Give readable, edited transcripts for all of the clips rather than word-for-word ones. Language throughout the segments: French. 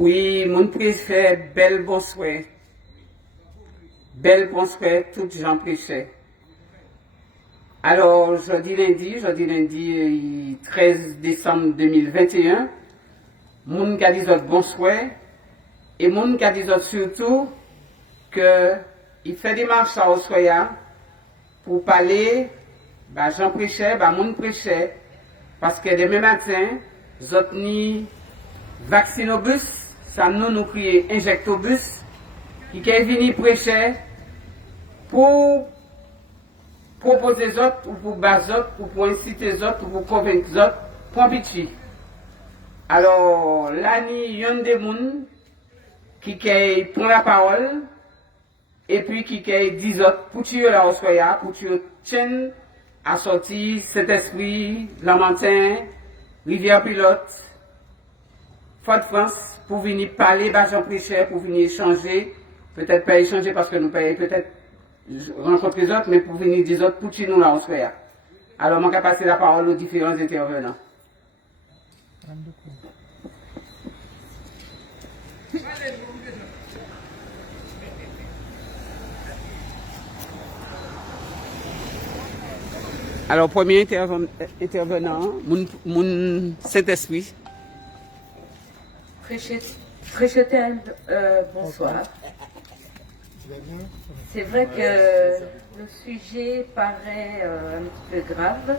Oui, mon préfet, bel bonsoir. Bel bonsoir, toutes gens prêchaient. Alors, jeudi lundi 13 décembre 2021, moun ka dit bonsoir, et moun ka dit surtout que il fait des marches à Osoya pour parler, bah, Jean prêchait, bah, moun prêchait, parce que demain matin, zot ni vaccinobus, ça nous crier injectobus, qui est venu prêcher pour proposer les autres, ou pour bas autres, ou pour inciter les autres, ou pour convaincre les autres, pour petit. Alors, là, il y a des gens qui prend la parole, et puis qui dit autres, pour tuer la Osoya, pour tuer Tchen, à sortir cet esprit, Lamentin, Rivière Pilote, Fort France, pour venir parler, Jean Prêcher, pour venir échanger, peut-être pas échanger parce que nous payons peut-être rencontrer les autres, mais pour venir dire autres, pour tuer nous là, on se fait. Alors, je vais passer la parole aux différents intervenants. Alors, premier intervenant, mon Saint-Esprit. Fréchetel, bonsoir. C'est vrai que le sujet paraît un petit peu grave,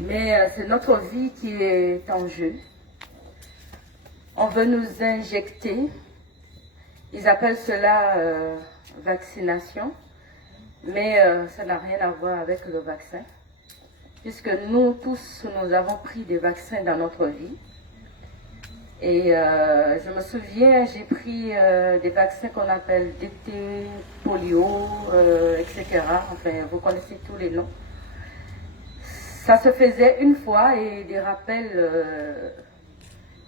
mais c'est notre vie qui est en jeu. On veut nous injecter, ils appellent cela vaccination, mais ça n'a rien à voir avec le vaccin, puisque nous tous, nous avons pris des vaccins dans notre vie. Et je me souviens, j'ai pris des vaccins qu'on appelle DT, polio, etc. Enfin, vous connaissez tous les noms. Ça se faisait une fois et des rappels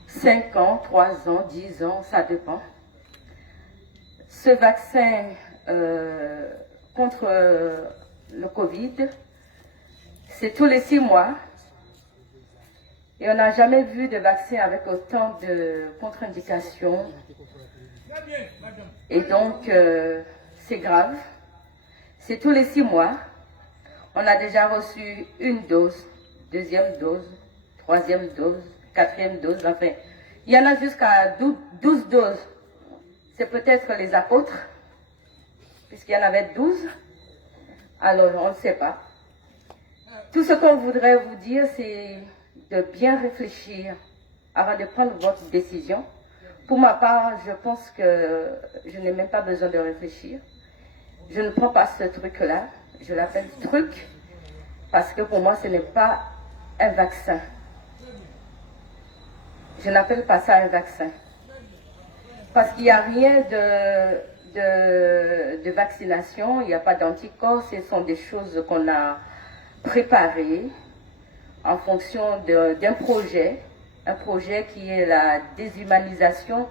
5 ans, 3 ans, 10 ans, ça dépend. Ce vaccin contre le Covid, c'est tous les 6 mois. Et on n'a jamais vu de vaccin avec autant de contre-indications. Et donc, c'est grave. C'est tous les 6 mois. On a déjà reçu une dose, deuxième dose, troisième dose, quatrième dose. Enfin, il y en a jusqu'à 12 doses. C'est peut-être les apôtres, puisqu'il y en avait 12. Alors, on ne sait pas. Tout ce qu'on voudrait vous dire, c'est de bien réfléchir avant de prendre votre décision. Pour ma part, je pense que je n'ai même pas besoin de réfléchir. Je ne prends pas ce truc-là. Je l'appelle truc parce que pour moi, ce n'est pas un vaccin. Je n'appelle pas ça un vaccin. Parce qu'il n'y a rien de vaccination, il n'y a pas d'anticorps, ce sont des choses qu'on a préparées en fonction d'un projet, un projet qui est la déshumanisation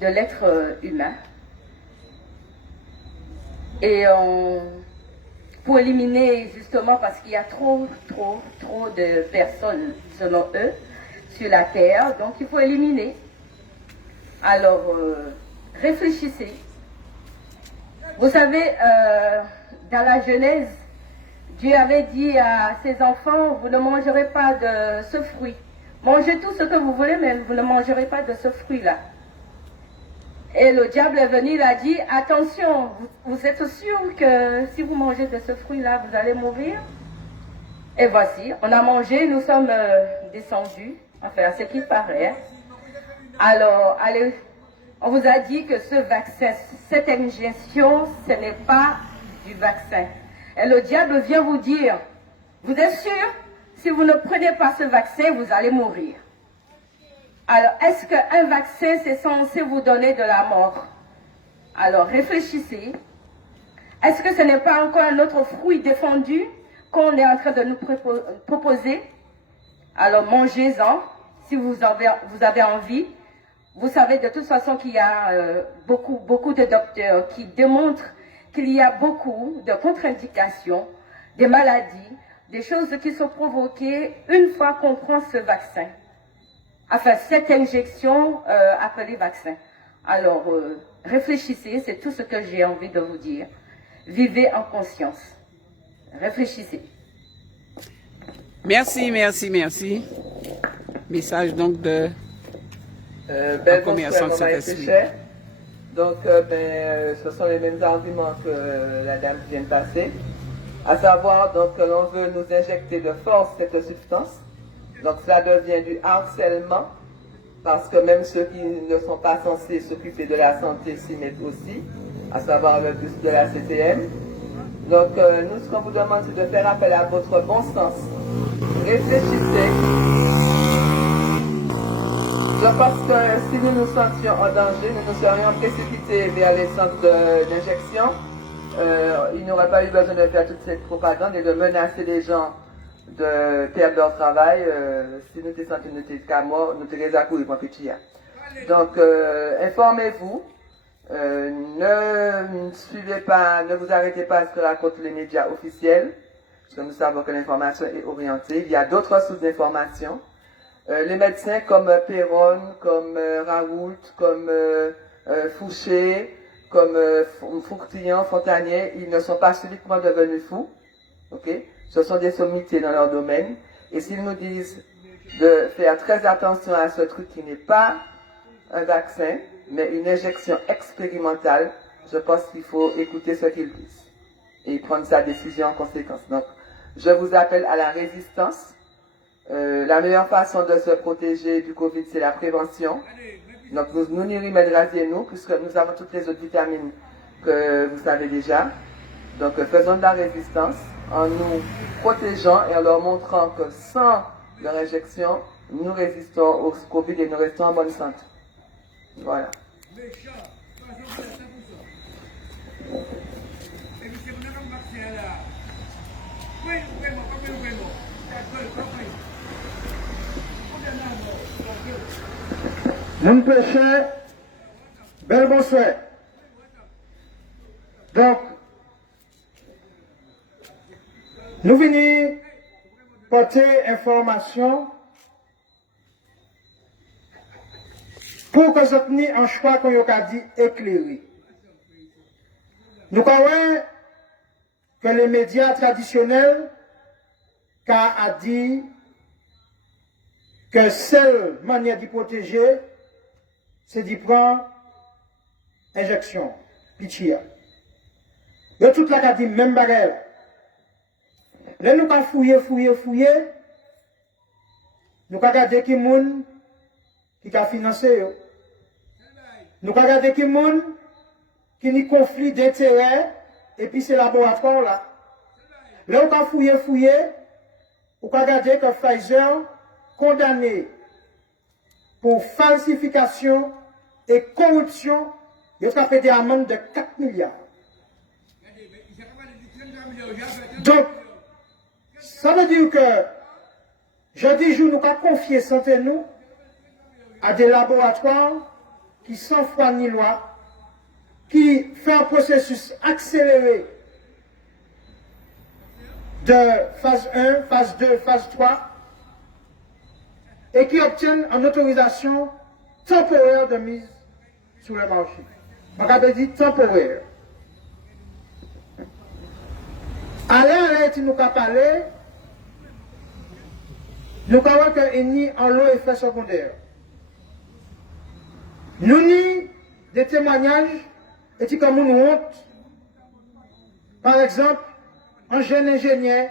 de l'être humain. Et pour éliminer, justement, parce qu'il y a trop de personnes, selon eux, sur la Terre, donc il faut éliminer. Alors, réfléchissez. Vous savez, dans la Genèse, Dieu avait dit à ses enfants, vous ne mangerez pas de ce fruit. Mangez tout ce que vous voulez, mais vous ne mangerez pas de ce fruit-là. Et le diable est venu, il a dit, attention, vous êtes sûr que si vous mangez de ce fruit-là, vous allez mourir? Et voici, on a mangé, nous sommes descendus, enfin, à ce qu'il paraît. Alors, allez, on vous a dit que ce vaccin, cette injection, ce n'est pas du vaccin. Et le diable vient vous dire, vous êtes sûr, si vous ne prenez pas ce vaccin, vous allez mourir. Alors, est-ce qu'un vaccin, c'est censé vous donner de la mort? Alors, réfléchissez. Est-ce que ce n'est pas encore un autre fruit défendu qu'on est en train de nous proposer? Alors, mangez-en, si vous avez envie. Vous savez de toute façon qu'il y a beaucoup de docteurs qui démontrent qu'il y a beaucoup de contre-indications, des maladies, des choses qui sont provoquées une fois qu'on prend ce vaccin. à faire cette injection après les vaccins. Alors, réfléchissez, c'est tout ce que j'ai envie de vous dire. Vivez en conscience. Réfléchissez. Merci, merci, merci. Message donc de Belle commerçant de Saint-Esprit. Donc, ce sont les mêmes arguments que la dame vient de passer. À savoir, donc, que l'on veut nous injecter de force cette substance. Donc, cela devient du harcèlement, parce que même ceux qui ne sont pas censés s'occuper de la santé s'y mettent aussi, à savoir le bus de la CTM. Donc, nous, ce qu'on vous demande, c'est de faire appel à votre bon sens. Réfléchissez. Je pense que si nous nous sentions en danger, nous nous serions précipités vers les centres d'injection. Il n'aurait pas eu besoin de faire toute cette propagande et de menacer les gens de perdre leur travail. Si nous étions sentis, nous étions qu'à mort, nous étions à courir pour petit. Donc, informez-vous. Ne suivez pas, ne vous arrêtez pas à ce que racontent les médias officiels, parce que nous savons que l'information est orientée. Il y a d'autres sources d'information. Les médecins comme Perron, comme Raoult, comme Fouché, comme Fourtillon, Fontanier, ils ne sont pas subitement devenus fous. Okay? Ce sont des sommités dans leur domaine. Et s'ils nous disent de faire très attention à ce truc qui n'est pas un vaccin, mais une injection expérimentale, je pense qu'il faut écouter ce qu'ils disent et prendre sa décision en conséquence. Donc, je vous appelle à la résistance. La meilleure façon de se protéger du Covid, c'est la prévention. Donc, nous n'y remédions, puisque nous avons toutes les autres vitamines que vous savez déjà. Donc, faisons de la résistance en nous protégeant et en leur montrant que sans leur injection, nous résistons au Covid et nous restons en bonne santé. Voilà. Mon péché, bel bonsoir. Donc, nous venons porter information pour que ce soit un choix qu'on a dit éclairé. Nous croyons que les médias traditionnels a dit que seule manière d'y protéger, c'est d'y prendre injection, pitié. Et toute la a dit même bagarre. Là, nous avons fouillé, nous avons regardé qui moun qui a financé. Nous avons regardé qui moun qui a conflit d'intérêts et puis ces laboratoires là. Là, nous avons fouillé, nous avons regardé que Pfizer condamné pour falsification et corruption, il a fait des amendes de 4 milliards. Donc, ça veut dire que jeudi jour, nous avons confié santé nous à des laboratoires qui sans foi ni loi, qui font un processus accéléré de phase 1, phase 2, phase 3, et qui obtiennent une autorisation temporaire de mise sur le marché. On avait dit temporaire. Allez, nous avons parlé, nous avons qu'il y a un lot effet secondaire. Nous avons des témoignages et comme nous honte. Par exemple, un jeune ingénieur,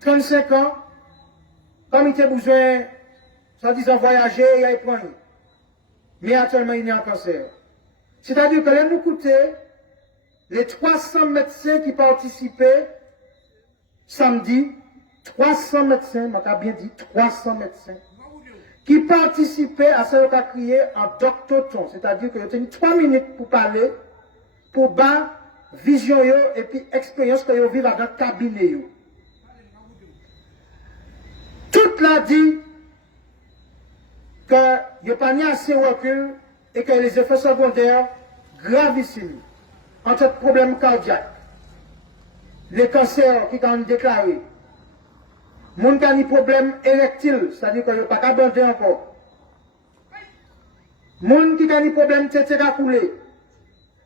35 ans, comme il a besoin, sans disant voyager, il a épargné. Mais actuellement, il est en cancer. C'est-à-dire que là, nous coûtait les 300 médecins qui participaient samedi, 300 médecins, on bien dit 300 médecins, qui participaient à ce qu'on a crié en doctoton. C'est-à-dire que vous avez 3 minutes pour parler, pour bas vision et puis expérience que vous vivez dans le cabinet. Tout l'a dit que il n'y a pas assez recul et que les effets secondaires gravissimes, entre problèmes cardiaques, les cancers qui ont déclaré, les gens qui ont des problèmes érectiles, c'est-à-dire qu'ils n'ont pas abandonné encore, Moun qui a des problèmes de tête à couler.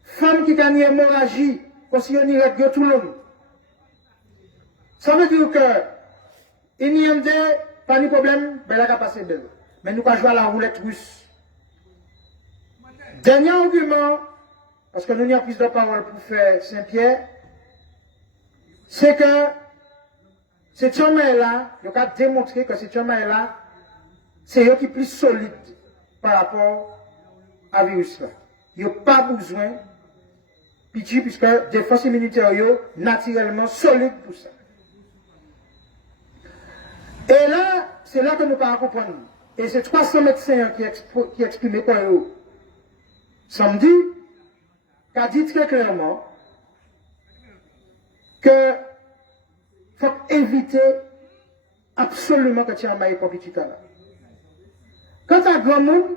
Femme qui a une hémorragie, comme si on y règle tout le monde. Ça veut dire que, il n'y a pas de problème, ben là, il a passé belle. Mais nous pas jouer à la roulette russe. Dernier argument, parce que nous n'avons plus de parole pour faire Saint-Pierre, c'est que cet homme-là, il a démontré que cet homme-là, c'est eux qui est plus solide par rapport à virus là. Il n'y a pas besoin, puisque défense immunitaire est naturellement solide pour ça. Et là, c'est là que nous pouvons comprendre. Et c'est 300 médecins qui exprimaient pour eux. Samedi, qui a dit très clairement que faut éviter absolument que tu aies un maïs pour petit là. Quant à grand monde,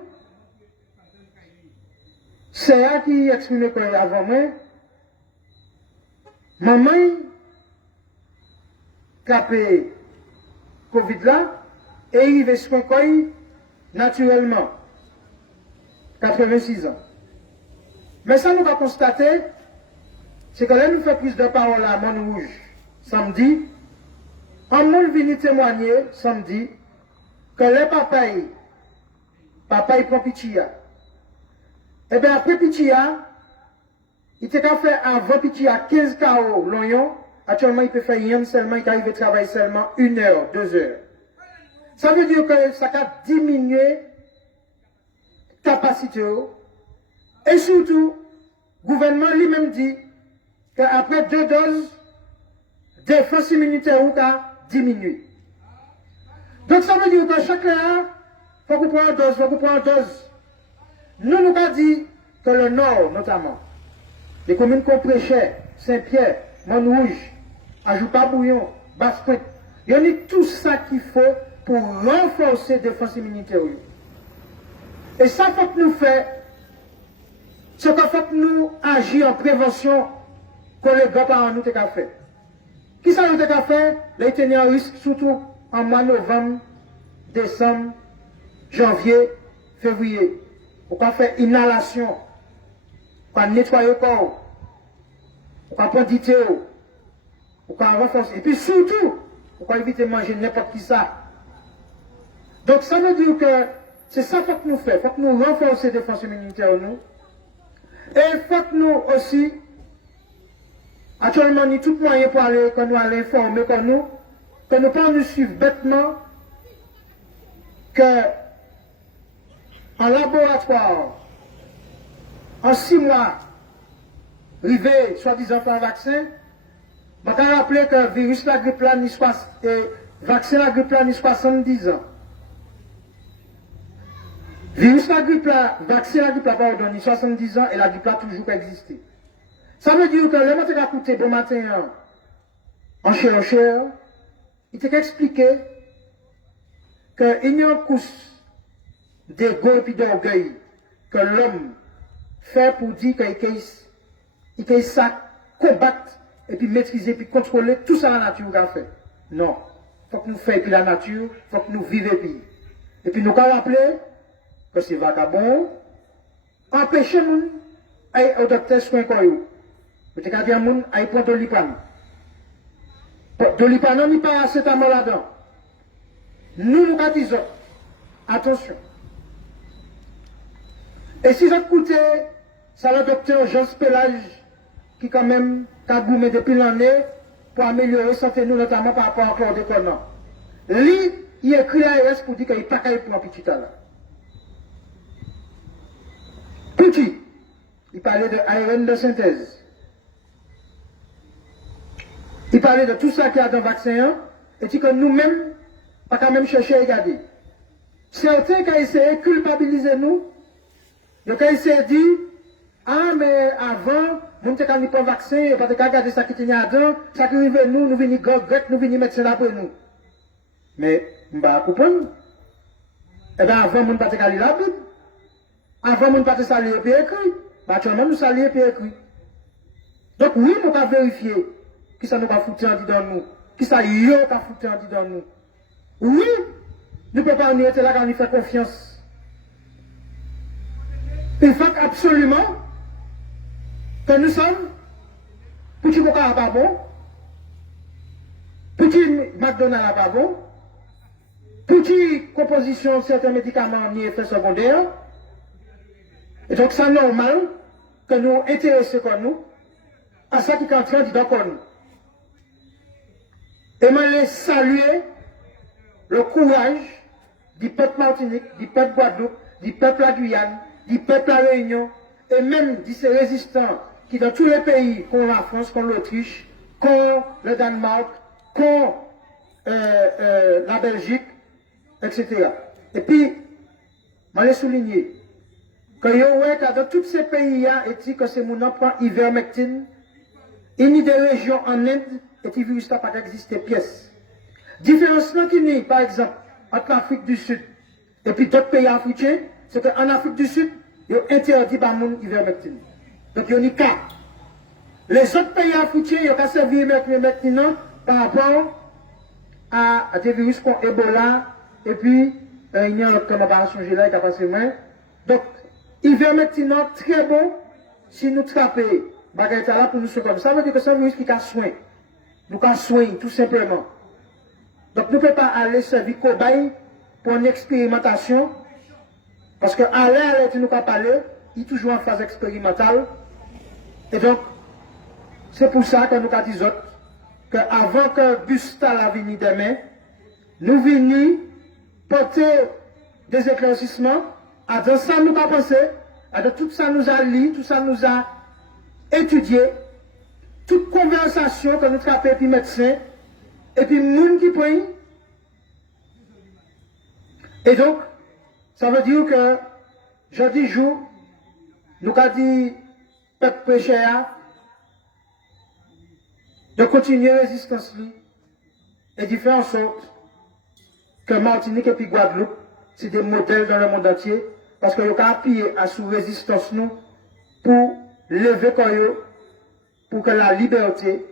c'est là qui exprimait pour eux avant moi, maman qui a payé Covid là, et il va se faire naturellement. 86 ans. Mais ça, nous va constater, c'est que là, nous faisons plus de paroles à Montrouge samedi. En monde venu témoigner samedi que les papa il prend Pichia. Et bien après Pichia, il était qu'à faire avant Pichia 15 KO l'oignon. Actuellement, il peut faire rien seulement, il arrive à travailler seulement 1 heure, 2 heures. Ça veut dire que ça a diminué la capacité. Et surtout, le gouvernement lui-même dit qu'après 2 doses, la défense immunitaire a diminué. Donc ça veut dire que chacun, il faut qu'on prenne une dose, Nous avons dit que le Nord, notamment, les communes qu'on prêchait, Saint-Pierre, Montrouge, Ajoupa-Bouillon, Basse-Pointe, il y a tout ça qu'il faut pour renforcer la défense immunitaire. Et ça, il faut que nous fassions, c'est qu'il faut que nous agissions en prévention que les gars par nous avons fait. Qui ça nous avons fait? Les tenir en risque, surtout en mois novembre, décembre, janvier, février. On peut faire inhalation, on peut nettoyer le corps, on peut prendre du thé, on peut renforcer. Et puis surtout, on peut éviter de manger n'importe qui ça. Donc ça veut dire que c'est ça qu'il faut que nous fassions. Il faut que nous renforcions la défense immunitaire nous. Et il faut que nous aussi, actuellement, nous avons tout moyen pour aller, que nous allons informer que nous ne pas nous suivre bêtement, que en laboratoire, en 6 mois, arrivé, soi-disant, faire un vaccin, je vais rappeler que le virus la grippe là, vaccin la grippe là, 70 ans. Virus la grippe là, vaccin la grippe là, pardon, 70 ans et la grippe là toujours existé. Ça veut dire que le matin qui a coûté bon matin en cher, il t'a expliqué qu'il y a un course d'ego et d'orgueil que l'homme fait pour dire qu'il peut ça combattre et puis maîtriser et puis contrôler tout ça la nature a fait. Non. Il faut que nous fassions puis la nature, il faut que nous vivions puis. Et puis nous avons rappelé que c'est vagabond, empêcher nous d'aller au docteur soin quoi yo. Peut-être qu'à dire moun aille prendre Dolipan. Dolipan non ni pas acétamol là-dedans. Nous disons attention. Et si ça coûte, ça le docteur Jean Spelage, qui quand même a goumé depuis l'année pour améliorer la santé nous, notamment par rapport au chlordécone. Lui, il écrit à l'ARS pour dire qu'il n'y a pas qu'à prendre petit là. Petit, il parlait de ARN de synthèse. Il parlait de tout ça qu'il y a dans le vaccin, et dit que nous-mêmes, pas quand même chercher à regarder. Certains qui ont essayé de culpabiliser nous, ils ont essayé de dire, ah, mais avant, nous n'avons pas de vaccin, parce que regarder ça qui est dedans, ça qui arrive nous venons grec, nous venons médecin après nous. Mais, nous ne pouvons pas comprendre. Eh bien, avant, nous ne pouvons pas lire la Bible. Avant, nous ne pouvons pas lire et écrit. Actuellement, nous savons lire et écrit. Donc, oui, nous pouvons vérifier qui ça nous va foutre en dans nous, qui ça y a pas foutre en dans nous. Oui, nous ne pouvons pas nous être là quand nous faisons confiance. Il faut absolument que nous sommes petit coca à pas bon, petit McDonald's à pas bon, petit composition de certains médicaments ni effets secondaires. Et donc c'est normal que nous intéressions comme nous à ça qui est en train de dire nous. Et je saluer le courage du peuple Martinique, du peuple Guadeloupe, du peuple à Guyane, du peuple à Réunion, et même de ces résistants qui dans tous les pays, comme la France, comme l'Autriche, comme le Danemark, comme la Belgique, etc. Et puis, je vais souligner que dans tous ces pays-là, et que c'est mon emploi ivermectine, il y a des régions en Inde, et qui virus n'a pas existé pièce. Différence qui n'est, par exemple, entre l'Afrique du Sud et puis d'autres pays africains, c'est qu'en Afrique du Sud, ils ont interdit l'ivermectine. Donc, il y a un cas. Les autres pays africains, ils ont servi l'ivermectine par rapport à des virus comme Ebola, et puis, il y a un autre comme on va changer là, qui a passé main. Donc, l'ivermectine très bon si nous trappons là pour nous sauver. Ça veut dire que c'est un virus qui a soin. Nous avons soin, tout simplement. Donc, nous ne pouvons pas aller servir cobaye pour une expérimentation. Parce que aller, nous ne pas parler, il est toujours en phase expérimentale. Et donc, c'est pour ça que nous avons dit qu'avant que le bus la venue demain, nous venons porter des éclaircissements. À tout ça, nous avons pensé, à tout ça, nous a lu, tout ça, nous a étudié. Toute conversation que nous avons fait, puis médecins, et puis monde qui prennent. Et donc, ça veut dire que, jeudi jour, nous avons dit, peuple pécheur, de continuer la résistance et de faire en sorte que Martinique et puis Guadeloupe, c'est des modèles dans le monde entier, parce que nous avons appuyé à sous résistance nous pour lever Koyo, pour que la liberté,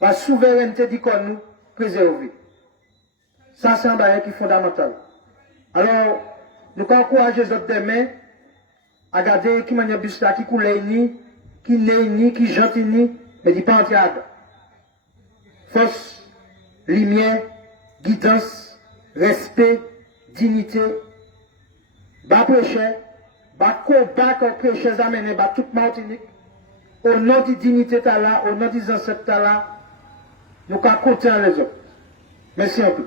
la souveraineté du corps nous préservée. Ça, c'est un barrière qui est fondamental. Alors, nous encourageons les autres demain à garder qui m'a bus là, qui coule ni, qui n'est ni, qui gentil ni, mais qui pas entrer. Force, lumière, guidance, respect, dignité, bas prêcher, bas combat que prêcheurs amènent, bas toute Martinique. Au nom de dignité là, au nom des ancêtres là, nous avons compté les autres. Merci un peu.